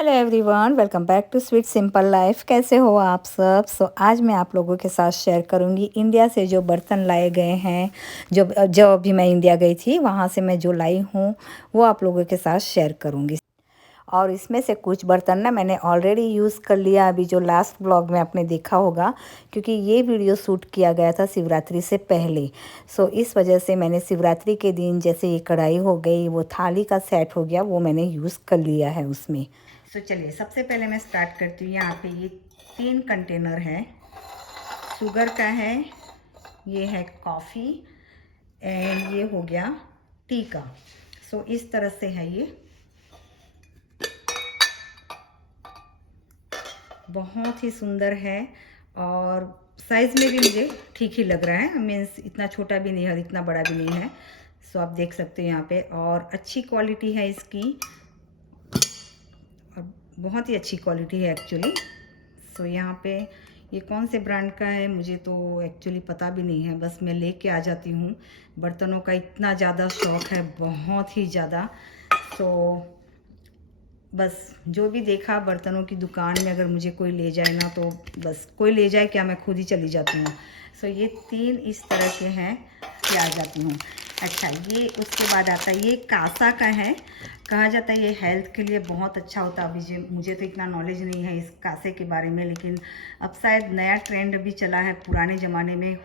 Hello everyone, welcome back to sweet simple life. कैसे हो आप सब? आज मैं आप लोगों के साथ शेयर करूंगी इंडिया से जो बर्तन लाए गए हैं। जो जो अभी मैं इंडिया गई थी वहां से मैं जो लाई हूँ वो आप लोगों के साथ शेयर करूंगी। और इसमें से कुछ बर्तन ना मैंने ऑलरेडी यूज़ कर लिया, अभी जो लास्ट ब्लॉग में आपने देखा होगा, क्योंकि ये वीडियो शूट किया गया था शिवरात्रि से पहले। इस वजह से मैंने शिवरात्रि के दिन जैसे ये कढ़ाई हो गई, वो थाली का सेट हो गया, वो मैंने यूज़ कर लिया है उसमें। चलिए सबसे पहले मैं स्टार्ट करती हूँ। यहाँ पे ये 3 कंटेनर है, शुगर का है, ये है कॉफ़ी एंड ये हो गया टी का। इस तरह से है ये, बहुत ही सुंदर है और साइज़ में भी मुझे ठीक ही लग रहा है। मीन्स इतना छोटा भी नहीं है और इतना बड़ा भी नहीं है। आप देख सकते हो यहाँ पे, और अच्छी क्वालिटी है इसकी, और बहुत ही अच्छी क्वालिटी है एक्चुअली। यहाँ पे ये कौन से ब्रांड का है मुझे तो एक्चुअली पता भी नहीं है, बस मैं लेके आ जाती हूँ। बर्तनों का इतना ज़्यादा शौक़ है, बहुत ही ज़्यादा। बस जो भी देखा बर्तनों की दुकान में, अगर मुझे कोई ले जाए ना तो बस कोई ले जाए क्या, मैं खुद ही चली जाती हूँ। ये 3 इस तरह के हैं कि आ जाती हूँ। अच्छा, ये उसके बाद आता है, ये कासा का है। कहा जाता है ये हेल्थ के लिए बहुत अच्छा होता है। अभी मुझे तो इतना नॉलेज नहीं है इस कासे के बारे में, लेकिन अब शायद नया ट्रेंड भी चला है। पुराने ज़माने में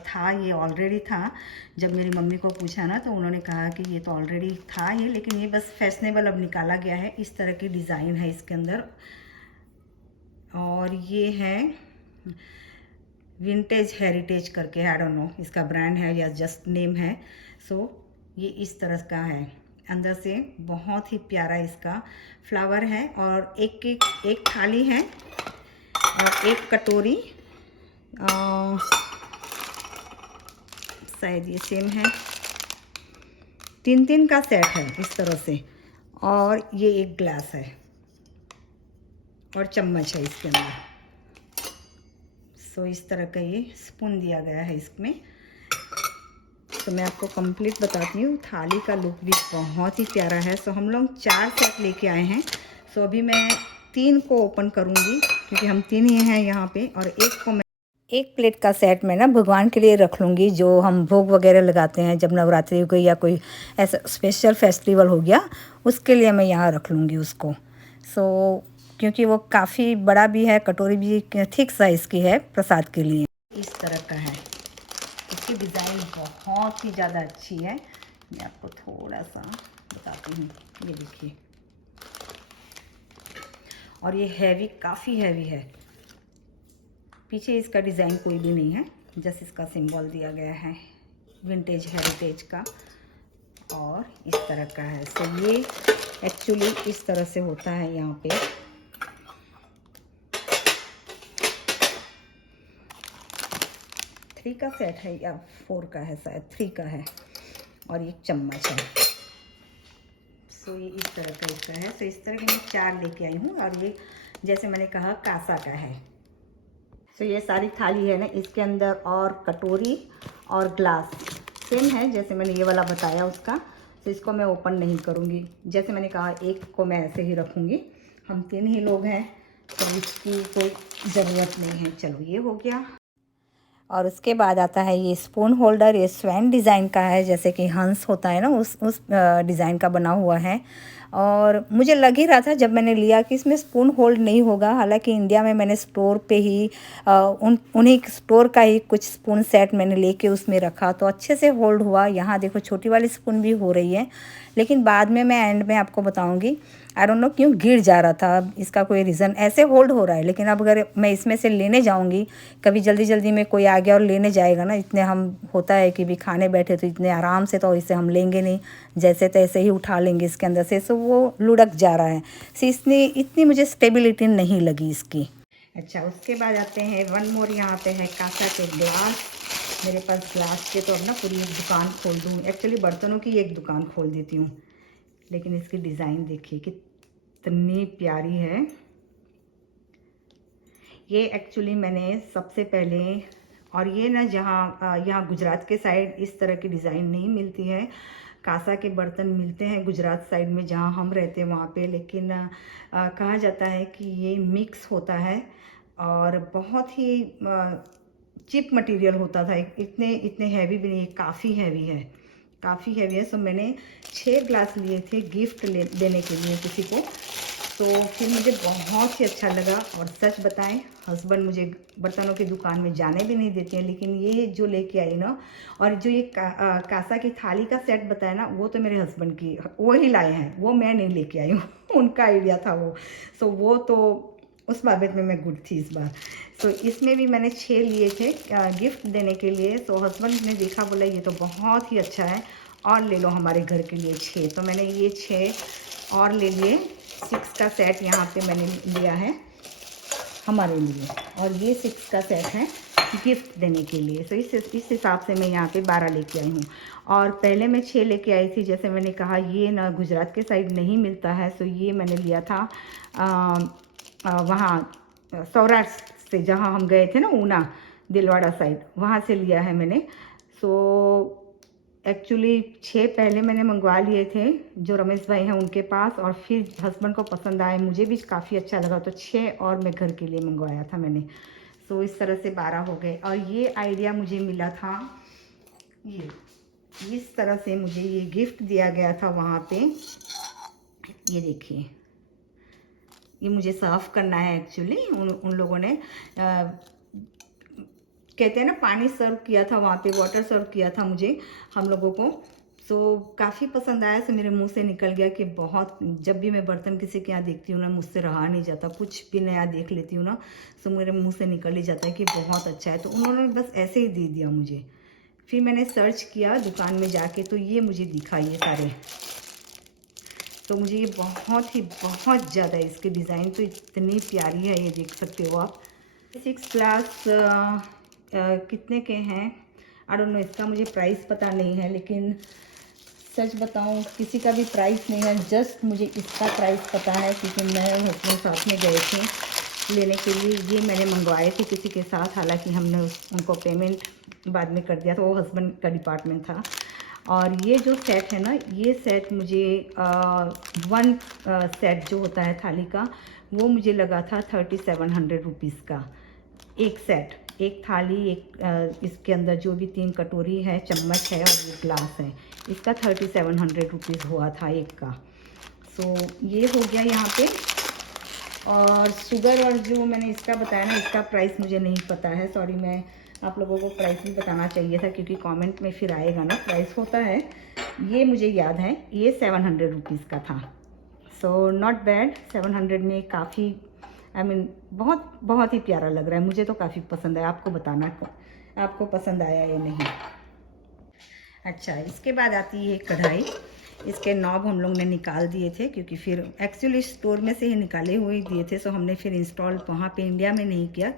था, ये ऑलरेडी था। जब मेरी मम्मी को पूछा ना तो उन्होंने कहा कि ये तो ऑलरेडी था ये, लेकिन ये बस फैशनेबल अब निकाला गया है। इस तरह की डिज़ाइन है इसके अंदर। और ये है विंटेज हेरिटेज करके, आई डोंट नो इसका ब्रांड है या जस्ट नेम है। ये इस तरह का है, अंदर से बहुत ही प्यारा इसका फ्लावर है। और एक थाली है और एक कटोरी, शायद ये सेम है। 3 का सेट है इस तरह से। और ये एक ग्लास है और चम्मच है इसके अंदर। इस तरह का ये स्पून दिया गया है इसमें। मैं आपको कंप्लीट बताती हूँ। थाली का लुक भी बहुत ही प्यारा है। हम लोग 4 सेट लेके आए हैं। अभी मैं 3 को ओपन करूँगी क्योंकि हम 3 ही हैं यहाँ पे, और एक को मैं एक प्लेट का सेट में ना भगवान के लिए रख लूँगी। जो हम भोग वगैरह लगाते हैं जब नवरात्रि हो गई या कोई ऐसा स्पेशल फेस्टिवल हो गया, उसके लिए मैं यहाँ रख लूँगी उसको। क्योंकि वो काफ़ी बड़ा भी है, कटोरी भी ठीक साइज़ की है प्रसाद के लिए। इस तरह का है, इसकी डिज़ाइन बहुत ही ज़्यादा अच्छी है। मैं आपको थोड़ा सा बताती हूँ, ये देखिए। और ये हैवी, काफ़ी हैवी है। पीछे इसका डिज़ाइन कोई भी नहीं है, जस्ट इसका सिंबल दिया गया है विंटेज हेरिटेज का, और इस तरह का है। ये एक्चुअली इस तरह से होता है। यहाँ पे 3 का सेट है या 4 का है, शायद 3 का है, और ये चम्मच है। ये इस तरह का इसका है। इस तरह के मैं 4 लेके आई हूँ, और ये जैसे मैंने कहा कासा का है। ये सारी थाली है ना, इसके अंदर और कटोरी और ग्लास सेम है जैसे मैंने ये वाला बताया उसका। इसको मैं ओपन नहीं करूँगी, जैसे मैंने कहा एक को मैं ऐसे ही रखूँगी। हम 3 ही लोग हैं तो इसकी कोई ज़रूरत नहीं है। चलो, ये हो गया। और उसके बाद आता है ये स्पून होल्डर। ये स्वैन डिज़ाइन का है, जैसे कि हंस होता है ना, उस डिज़ाइन का बना हुआ है। और मुझे लग ही रहा था जब मैंने लिया कि इसमें स्पून होल्ड नहीं होगा। हालांकि इंडिया में मैंने स्टोर पे ही उन्हीं स्टोर का ही कुछ स्पून सेट मैंने लेके उसमें रखा तो अच्छे से होल्ड हुआ। यहाँ देखो छोटी वाली स्पून भी हो रही है, लेकिन बाद में मैं एंड में आपको बताऊँगी। आई डोंट नो क्यों गिर जा रहा था, अब इसका कोई रीज़न। ऐसे होल्ड हो रहा है, लेकिन अब अगर मैं इसमें से लेने जाऊंगी, कभी जल्दी जल्दी में कोई आ गया और लेने जाएगा ना, इतने हम होता है कि भी खाने बैठे तो इतने आराम से तो इसे हम लेंगे नहीं, जैसे तैसे ही उठा लेंगे इसके अंदर से। वो लुढ़क जा रहा है। इसने इतनी मुझे स्टेबिलिटी नहीं लगी इसकी। अच्छा, उसके बाद आते हैं वन मोर। यहाँ पे है कांसा के ग्लास। मेरे पास ग्लास के तो अब ना पूरी एक दुकान खोल दूँ। एक्चुअली बर्तनों की एक दुकान खोल देती हूँ, लेकिन इसकी डिज़ाइन देखिए कितनी प्यारी है। ये एक्चुअली मैंने सबसे पहले, और ये ना यहाँ गुजरात के साइड इस तरह की डिज़ाइन नहीं मिलती है। कांसा के बर्तन मिलते हैं गुजरात साइड में जहाँ हम रहते हैं वहाँ पे, लेकिन कहा जाता है कि ये मिक्स होता है और बहुत ही चिप मटेरियल होता था। इतने इतने हैवी भी नहीं, काफ़ी हैवी है, काफ़ी हैवी है। सो मैंने 6 ग्लास लिए थे गिफ्ट देने के लिए किसी को। तो फिर मुझे बहुत ही अच्छा लगा। और सच बताएं, हस्बैंड मुझे बर्तनों की दुकान में जाने भी नहीं देते हैं, लेकिन ये जो लेके आई ना, और जो ये कांसा की थाली का सेट बताया ना, वो तो मेरे हस्बैंड की वो ही लाए हैं, वो मैं नहीं लेके आई हूँ उनका आइडिया था वो। सो वो तो उस बाबत में मैं गुड थी इस बार। सो इसमें भी मैंने 6 लिए थे गिफ्ट देने के लिए। सो हस्बैंड ने देखा, बोला ये तो बहुत ही अच्छा है और ले लो हमारे घर के लिए 6। तो मैंने ये 6 और ले लिए। 6 का सेट यहाँ पे मैंने लिया है हमारे लिए, और ये 6 का सेट है गिफ्ट देने के लिए। तो इस हिसाब से मैं यहाँ पे 12 लेके आई हूँ। और पहले मैं 6 लेके आई थी, जैसे मैंने कहा ये ना गुजरात के साइड नहीं मिलता है। सो ये मैंने लिया था वहाँ सौराष्ट्र से, जहाँ हम गए थे ना, ऊना दिलवाड़ा साइड, वहाँ से लिया है मैंने। सो एक्चुअली 6 पहले मैंने मंगवा लिए थे जो रमेश भाई हैं उनके पास, और फिर हस्बैंड को पसंद आए, मुझे भी काफ़ी अच्छा लगा, तो 6 और मैं घर के लिए मंगवाया था मैंने। सो इस तरह से 12 हो गए। और ये आइडिया मुझे मिला था, ये इस तरह से मुझे ये गिफ्ट दिया गया था वहाँ पे। ये देखिए, ये मुझे सर्व करना है एक्चुअली। उन लोगों ने कहते हैं ना, पानी सर्व किया था वहाँ पे, वाटर सर्व किया था मुझे, हम लोगों को। सो काफ़ी पसंद आया। सो मेरे मुंह से निकल गया कि बहुत, जब भी मैं बर्तन किसी के यहाँ देखती हूँ ना, मुझसे रहा नहीं जाता, कुछ भी नया देख लेती हूँ ना, सो मेरे मुंह से निकल ही जाता है कि बहुत अच्छा है। तो उन्होंने बस ऐसे ही दे दिया मुझे। फिर मैंने सर्च किया दुकान में जाके, तो ये मुझे दिखा ये सारे। तो मुझे ये बहुत ज़्यादा, इसके डिज़ाइन तो इतनी प्यारी है, ये देख सकते हो आप। 6 ग्लास कितने के हैं आई डोंट नो, इसका मुझे प्राइस पता नहीं है, लेकिन सच बताऊं किसी का भी प्राइस नहीं है, जस्ट मुझे इसका प्राइस पता है क्योंकि मैं अपने साथ में गए थे लेने के लिए। ये मैंने मंगवाए थे किसी के साथ, हालांकि हमने उनको पेमेंट बाद में कर दिया था, वो हस्बैंड का डिपार्टमेंट था। और ये जो सेट है ना, ये सेट मुझे 1 सेट जो होता है थाली का, वो मुझे लगा था 3700 रुपीज़ का एक सेट। एक थाली, एक इसके अंदर जो भी 3 कटोरी है, चम्मच है और ये ग्लास है, इसका 3700 रुपीज़ हुआ था एक का। सो ये हो गया यहाँ पे। और शुगर और जो मैंने इसका बताया ना, इसका प्राइस मुझे नहीं पता है, सॉरी। मैं आप लोगों को प्राइस भी बताना चाहिए था क्योंकि कमेंट में फिर आएगा ना, प्राइस होता है। ये मुझे याद है, ये 700 रुपीज़ का था। सो नॉट बैड, 700 में काफ़ी, आई मीन बहुत ही प्यारा लग रहा है। मुझे तो काफ़ी पसंद है, आपको बताना आपको पसंद आया या नहीं। अच्छा, इसके बाद आती है कढ़ाई। इसके नॉब हम लोग ने निकाल दिए थे क्योंकि फिर एक्चुअली स्टोर में से ही निकाले हुए दिए थे। सो हमने फिर इंस्टॉल वहाँ पे इंडिया में नहीं किया,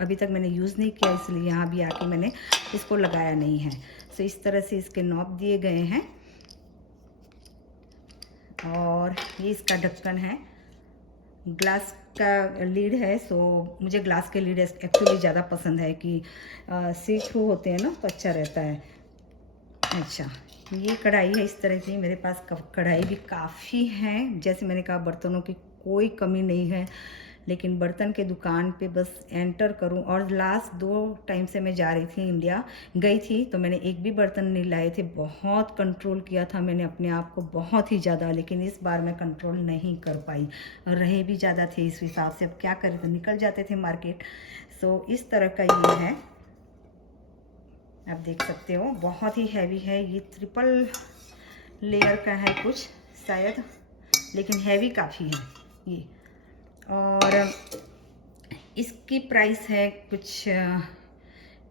अभी तक मैंने यूज़ नहीं किया, इसलिए यहाँ भी आके मैंने इसको लगाया नहीं है। सो इस तरह से इसके नॉब दिए गए हैं। और ये इसका ढक्कन है, ग्लास का लीड है। सो मुझे ग्लास के लीड एक्चुअली ज़्यादा पसंद है कि सी थ्रू होते हैं ना, तो अच्छा रहता है। अच्छा, ये कढ़ाई है इस तरह की। मेरे पास कढ़ाई भी काफ़ी है, जैसे मैंने कहा बर्तनों की कोई कमी नहीं है, लेकिन बर्तन के दुकान पे बस एंटर करूं। और लास्ट 2 टाइम से मैं जा रही थी, इंडिया गई थी, तो मैंने एक भी बर्तन नहीं लाए थे। बहुत कंट्रोल किया था मैंने अपने आप को, बहुत ही ज़्यादा, लेकिन इस बार मैं कंट्रोल नहीं कर पाई। और रहे भी ज़्यादा थे इस हिसाब से, अब क्या करें, तो निकल जाते थे मार्केट। सो इस तरह का ये है, आप देख सकते हो, बहुत ही हैवी है। ये 3 लेयर का है कुछ शायद, लेकिन हैवी काफ़ी है ये। और इसकी प्राइस है कुछ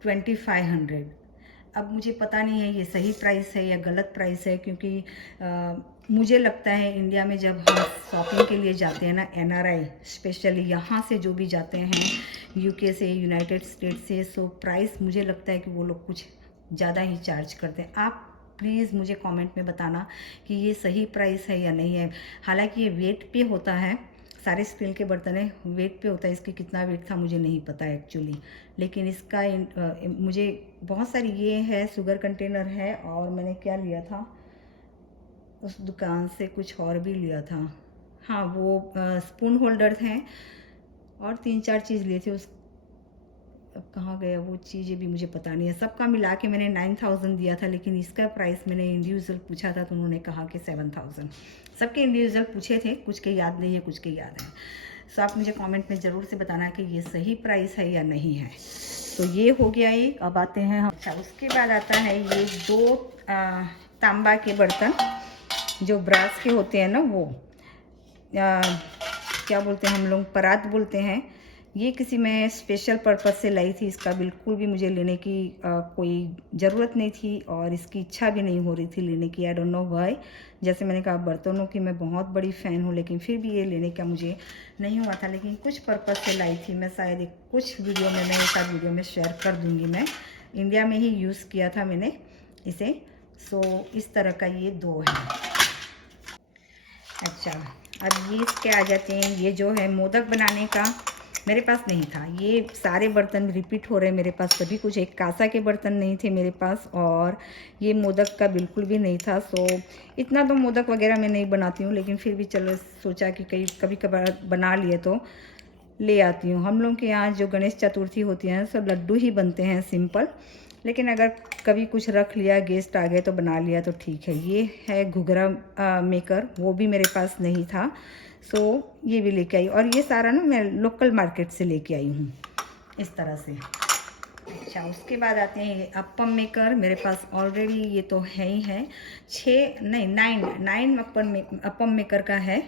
2500। अब मुझे पता नहीं है ये सही प्राइस है या गलत प्राइस है, क्योंकि मुझे लगता है इंडिया में जब हम शॉपिंग के लिए जाते हैं ना, NRI स्पेशली यहाँ से जो भी जाते हैं, UK से, यूनाइटेड स्टेट से, सो प्राइस मुझे लगता है कि वो लोग कुछ ज़्यादा ही चार्ज करते हैं। आप प्लीज़ मुझे कमेंट में बताना कि ये सही प्राइस है या नहीं है। हालांकि ये वेट पे होता है, सारे स्टील के बर्तन है, वेट पे होता है। इसकी कितना वेट था मुझे नहीं पता एक्चुअली, लेकिन इसका मुझे बहुत सारी ये है, शुगर कंटेनर है। और मैंने क्या लिया था, उस दुकान से कुछ और भी लिया था। हाँ, वो स्पून होल्डर हैं और 3-4 चीज़ लिए थे। उस अब कहाँ गया वो चीज़ें भी मुझे पता नहीं है। सबका मिला के मैंने 9000 दिया था, लेकिन इसका प्राइस मैंने इंडिविजुअल पूछा था तो उन्होंने कहा कि 7000। सबके इंडिविजुअल पूछे थे, कुछ के याद नहीं है, कुछ के याद है। सो आप मुझे कमेंट में ज़रूर से बताना कि ये सही प्राइस है या नहीं है। तो ये हो गया एक। अब आते हैं हम, अच्छा उसके बाद आता है ये 2 तांबा के बर्तन जो ब्रास के होते हैं ना, वो क्या बोलते हैं हम लोग, परात बोलते हैं। ये किसी मैं स्पेशल पर्पस से लाई थी। इसका बिल्कुल भी मुझे लेने की कोई ज़रूरत नहीं थी और इसकी इच्छा भी नहीं हो रही थी लेने की। I don't know why. जैसे मैंने कहा, बर्तनों की मैं बहुत बड़ी फ़ैन हूँ, लेकिन फिर भी ये लेने का मुझे नहीं हुआ था। लेकिन कुछ पर्पस से लाई थी मैं, शायद कुछ वीडियो में मैं एक आध वीडियो में शेयर कर दूँगी। मैं इंडिया में ही यूज़ किया था मैंने इसे। सो इस तरह का ये 2 है। अच्छा, अब ये इसके आ जाते हैं। ये जो है मोदक बनाने का मेरे पास नहीं था। ये सारे बर्तन रिपीट हो रहे हैं मेरे पास, सभी कुछ। एक कांसा के बर्तन नहीं थे मेरे पास और ये मोदक का बिल्कुल भी नहीं था। सो इतना तो मोदक वगैरह मैं नहीं बनाती हूँ, लेकिन फिर भी चलो सोचा कि कभी कभार बना लिए तो ले आती हूँ। हम लोग के यहाँ जो गणेश चतुर्थी होती है सब लड्डू ही बनते हैं सिंपल, लेकिन अगर कभी कुछ रख लिया, गेस्ट आ गए तो बना लिया तो ठीक है। ये है घुघरा मेकर, वो भी मेरे पास नहीं था। सो ये भी लेके आई, और ये सारा ना मैं लोकल मार्केट से लेके आई हूँ इस तरह से। अच्छा, उसके बाद आते हैं ये अप्पम मेकर। मेरे पास ऑलरेडी ये तो है ही है। 9 अप्पम मेकर का है।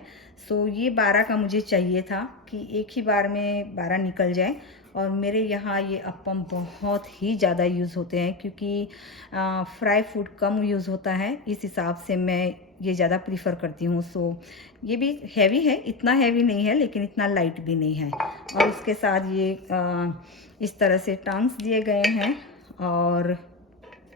सो ये 12 का मुझे चाहिए था कि एक ही बार में 12 निकल जाए। और मेरे यहाँ ये अप्पम बहुत ही ज़्यादा यूज़ होते हैं, क्योंकि फ्राई फूड कम यूज़ होता है। इस हिसाब से मैं ये ज़्यादा प्रीफर करती हूँ। सो ये भी हैवी है, इतना हैवी नहीं है लेकिन इतना लाइट भी नहीं है। और इसके साथ ये इस तरह से टांग्स दिए गए हैं और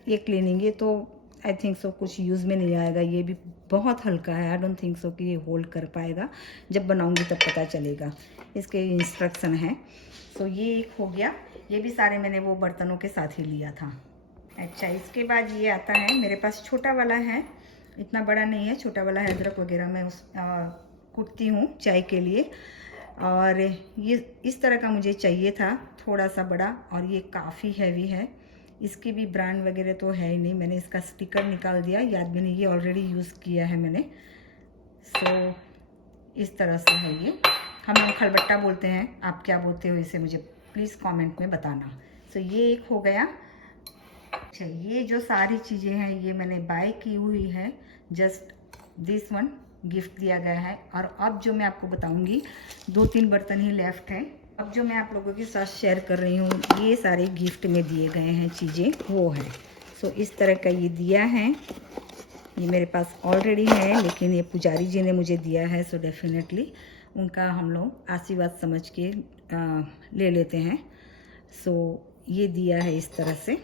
ये क्लीनिंग, ये तो आई थिंक सो कुछ यूज़ में नहीं आएगा। ये भी बहुत हल्का है। आई डोंट थिंक सो कि ये होल्ड कर पाएगा। जब बनाऊंगी तब पता चलेगा। इसके इंस्ट्रक्शन हैं। सो ये एक हो गया। ये भी सारे मैंने वो बर्तनों के साथ ही लिया था। अच्छा, इसके बाद ये आता है मेरे पास छोटा वाला है, इतना बड़ा नहीं है, छोटा वाला है। अदरक वगैरह मैं कुटती हूँ चाय के लिए, और ये इस तरह का मुझे चाहिए था, थोड़ा सा बड़ा। और ये काफ़ी हैवी है। इसकी भी ब्रांड वगैरह तो है ही नहीं, मैंने इसका स्टिकर निकाल दिया, याद भी नहीं, ये ऑलरेडी यूज़ किया है मैंने। सो इस तरह से है ये। हम लोग खलबट्टा बोलते हैं, आप क्या बोलते हो इसे मुझे प्लीज़ कमेंट में बताना। सो ये एक हो गया। अच्छा, ये जो सारी चीज़ें हैं ये मैंने बाय की हुई है। जस्ट दिस वन गिफ्ट दिया गया है। और अब जो मैं आपको बताऊंगी, 2-3 बर्तन ही लेफ्ट हैं। अब जो मैं आप लोगों के साथ शेयर कर रही हूँ, ये सारे गिफ्ट में दिए गए हैं चीज़ें, वो है। सो इस तरह का ये दिया है। ये मेरे पास ऑलरेडी है, लेकिन ये पुजारी जी ने मुझे दिया है। सो डेफिनेटली उनका हम लोग आशीर्वाद समझ के ले लेते हैं। सो ये दिया है इस तरह से।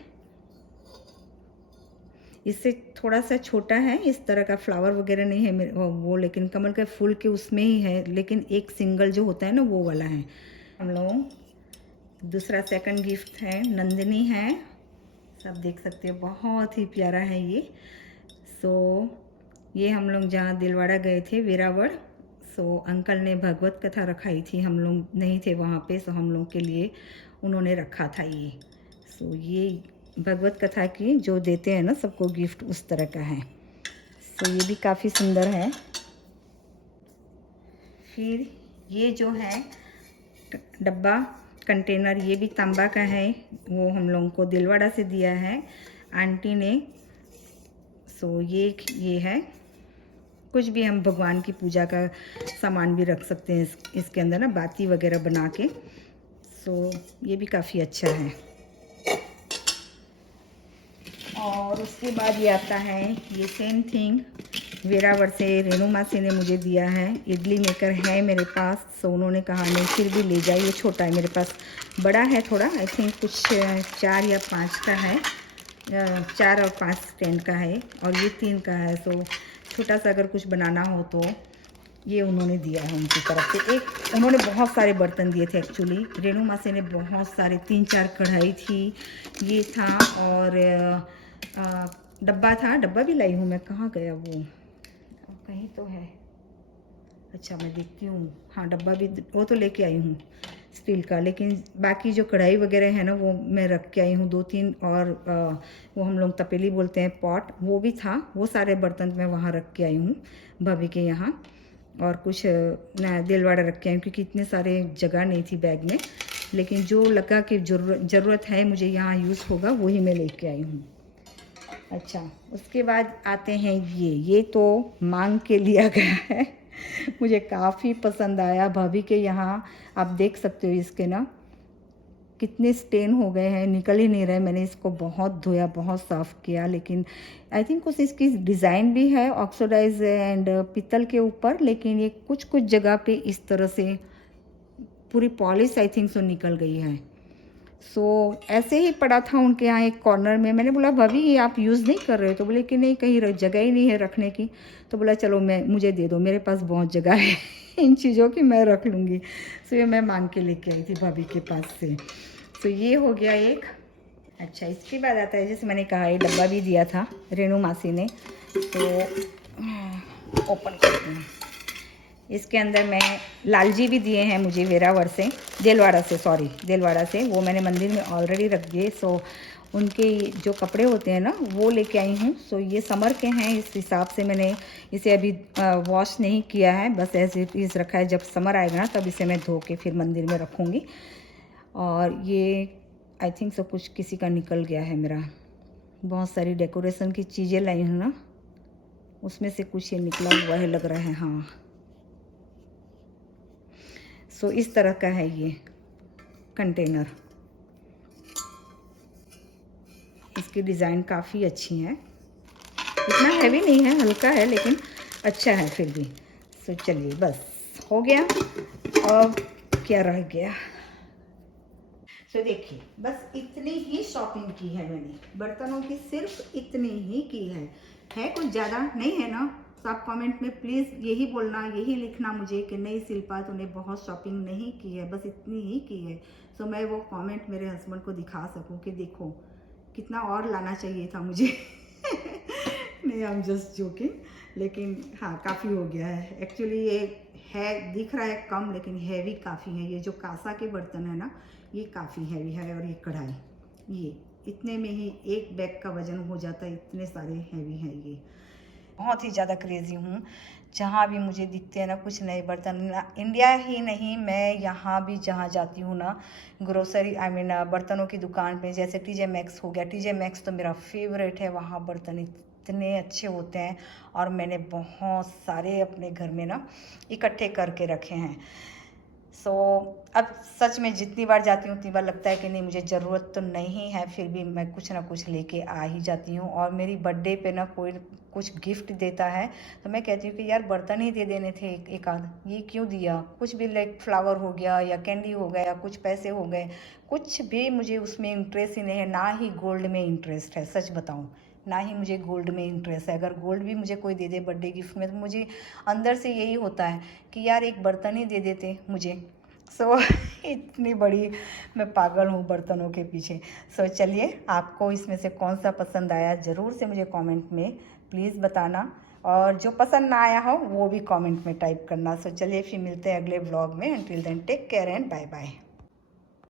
इससे थोड़ा सा छोटा है, इस तरह का फ्लावर वगैरह नहीं है वो, लेकिन कमल के फूल के उसमें ही है, लेकिन एक सिंगल जो होता है ना वो वाला है। हम लोग दूसरा सेकंड गिफ्ट है, नंदिनी है, सब देख सकते हो, बहुत ही प्यारा है ये। सो ये हम लोग जहाँ दिलवाड़ा गए थे, वेरावड़, सो अंकल ने भगवत कथा रखाई थी, हम लोग नहीं थे वहाँ पे। सो हम लोग के लिए उन्होंने रखा था ये। सो ये भगवत कथा की जो देते हैं ना सबको गिफ्ट, उस तरह का है। सो ये भी काफ़ी सुंदर है। फिर ये जो है डब्बा कंटेनर, ये भी तांबा का है, वो हम लोगों को दिलवाड़ा से दिया है आंटी ने। सो ये है, कुछ भी हम भगवान की पूजा का सामान भी रख सकते हैं इसके अंदर ना, बाती वगैरह बना के। सो ये भी काफ़ी अच्छा है। और उसके बाद ये आता है, ये सेम थिंग वेरावड़ से रेणु मासी ने मुझे दिया है। इडली मेकर है मेरे पास। सो उन्होंने कहा नहीं, फिर भी ले जाइए, छोटा है मेरे पास, बड़ा है थोड़ा, आई थिंक कुछ 4 या 5 का है, 4 और 5 स्टैंड का है, और ये 3 का है। सो छोटा सा अगर कुछ बनाना हो तो ये उन्होंने दिया है उनकी तरफ से। एक उन्होंने बहुत सारे बर्तन दिए थे एक्चुअली, रेणु मासी ने बहुत सारे, 3-4 कढ़ाई थी, ये था, और डब्बा था, डब्बा भी लाई हूँ मैं, कहाँ गया वो, कहीं तो है। अच्छा मैं देखती हूँ, हाँ डब्बा भी वो तो लेके आई हूँ स्टील का, लेकिन बाकी जो कढ़ाई वगैरह है ना वो मैं रख के आई हूँ 2-3, और वो हम लोग तपेली बोलते हैं पॉट, वो भी था, वो सारे बर्तन मैं वहाँ रख के आई हूँ भाभी के यहाँ। और कुछ दिलवाड़ा रख के आई हूँ क्योंकि इतने सारे जगह नहीं थी बैग में, लेकिन जो लगा कि ज़रूरत है मुझे यहाँ यूज़ होगा वही मैं लेके आई हूँ। अच्छा उसके बाद आते हैं ये तो मांग के लिया गया है मुझे काफ़ी पसंद आया भाभी के यहाँ। आप देख सकते हो इसके ना कितने स्टेन हो गए हैं, निकल ही नहीं रहे। मैंने इसको बहुत धोया, बहुत साफ़ किया, लेकिन आई थिंक कुछ इसकी डिज़ाइन भी है ऑक्सीडाइज एंड पीतल के ऊपर, लेकिन ये कुछ कुछ जगह पे इस तरह से पूरी पॉलिश आई थिंक सो निकल गई है। सो ऐसे ही पड़ा था उनके यहाँ एक कॉर्नर में। मैंने बोला भाभी ये आप यूज़ नहीं कर रहे हो? तो बोले कि नहीं, कहीं जगह ही नहीं है रखने की। तो बोला चलो मुझे दे दो, मेरे पास बहुत जगह है इन चीज़ों की, मैं रख लूँगी। सो ये मैं मांग के लेके आई थी भाभी के पास से। सो ये हो गया एक। अच्छा इसके बाद आता है, जैसे मैंने कहा ये डब्बा भी दिया था रेणु मासी ने, तो ओपन करते हैं। इसके अंदर मैं लालजी भी दिए हैं मुझे वेरावर से, देलवाड़ा से, वो मैंने मंदिर में ऑलरेडी रख दिए। सो उनके जो कपड़े होते हैं ना वो लेके आई हूँ। सो ये समर के हैं, इस हिसाब से मैंने इसे अभी वॉश नहीं किया है, बस ऐसे इट इज़ रखा है। जब समर आएगा ना तब इसे मैं धो के फिर मंदिर में रखूँगी। और ये आई थिंक सब कुछ किसी का निकल गया है मेरा। बहुत सारी डेकोरेशन की चीज़ें लाई हूँ ना, उसमें से कुछ ये निकला हुआ है लग रहा है। हाँ सो इस तरह का है ये कंटेनर। इसकी डिज़ाइन काफ़ी अच्छी है, इतना हैवी नहीं है, हल्का है लेकिन अच्छा है फिर भी। सो चलिए बस हो गया, अब क्या रह गया। सो देखिए बस इतनी ही शॉपिंग की है मैंने, बर्तनों की सिर्फ इतनी ही की है कुछ ज़्यादा नहीं है ना। तो आप कमेंट में प्लीज़ यही बोलना, यही लिखना मुझे कि नहीं शिल्पा तूने बहुत शॉपिंग नहीं की है, बस इतनी ही की है। सो मैं वो कमेंट मेरे हस्बैंड को दिखा सकूं कि देखो कितना और लाना चाहिए था मुझे नहीं आई एम जस्ट जोकिंग, लेकिन हाँ काफ़ी हो गया है एक्चुअली। ये है दिख रहा है कम, लेकिन हैवी काफ़ी है। ये जो कांसा के बर्तन है ना ये काफ़ी हैवी है, और ये कढ़ाई ये इतने में ही एक बैग का वज़न हो जाता है, इतने सारे हैवी हैं ये। बहुत ही ज़्यादा क्रेज़ी हूँ, जहाँ भी मुझे दिखते हैं ना कुछ नए बर्तन, इंडिया ही नहीं मैं यहाँ भी जहाँ जाती हूँ ना ग्रोसरी बर्तनों की दुकान पे, जैसे TJ Maxx हो गया, TJ Maxx तो मेरा फेवरेट है। वहाँ बर्तन इतने अच्छे होते हैं, और मैंने बहुत सारे अपने घर में ना इकट्ठे करके रखे हैं। सो अब सच में जितनी बार जाती हूँ उतनी बार लगता है कि नहीं मुझे ज़रूरत तो नहीं है, फिर भी मैं कुछ ना कुछ लेके आ ही जाती हूँ। और मेरी बर्थडे पे ना कोई कुछ गिफ्ट देता है तो मैं कहती हूँ कि यार बर्तन ही दे देने थे एक आध, ये क्यों दिया। कुछ भी लाइक फ्लावर हो गया या कैंडी हो गया या कुछ पैसे हो गए, कुछ भी मुझे उसमें इंटरेस्ट ही नहीं है। ना ही गोल्ड में इंटरेस्ट है, सच बताऊँ ना ही मुझे गोल्ड में इंटरेस्ट है। अगर गोल्ड भी मुझे कोई दे दे बर्थडे गिफ्ट में तो मुझे अंदर से यही होता है कि यार एक बर्तन ही दे देते मुझे। सो इतनी बड़ी मैं पागल हूँ बर्तनों के पीछे। सो चलिए आपको इसमें से कौन सा पसंद आया ज़रूर से मुझे कमेंट में प्लीज़ बताना, और जो पसंद ना आया हो वो भी कमेंट में टाइप करना। सो चलिए फिर मिलते हैं अगले व्लॉग में। Until then take care and bye bye.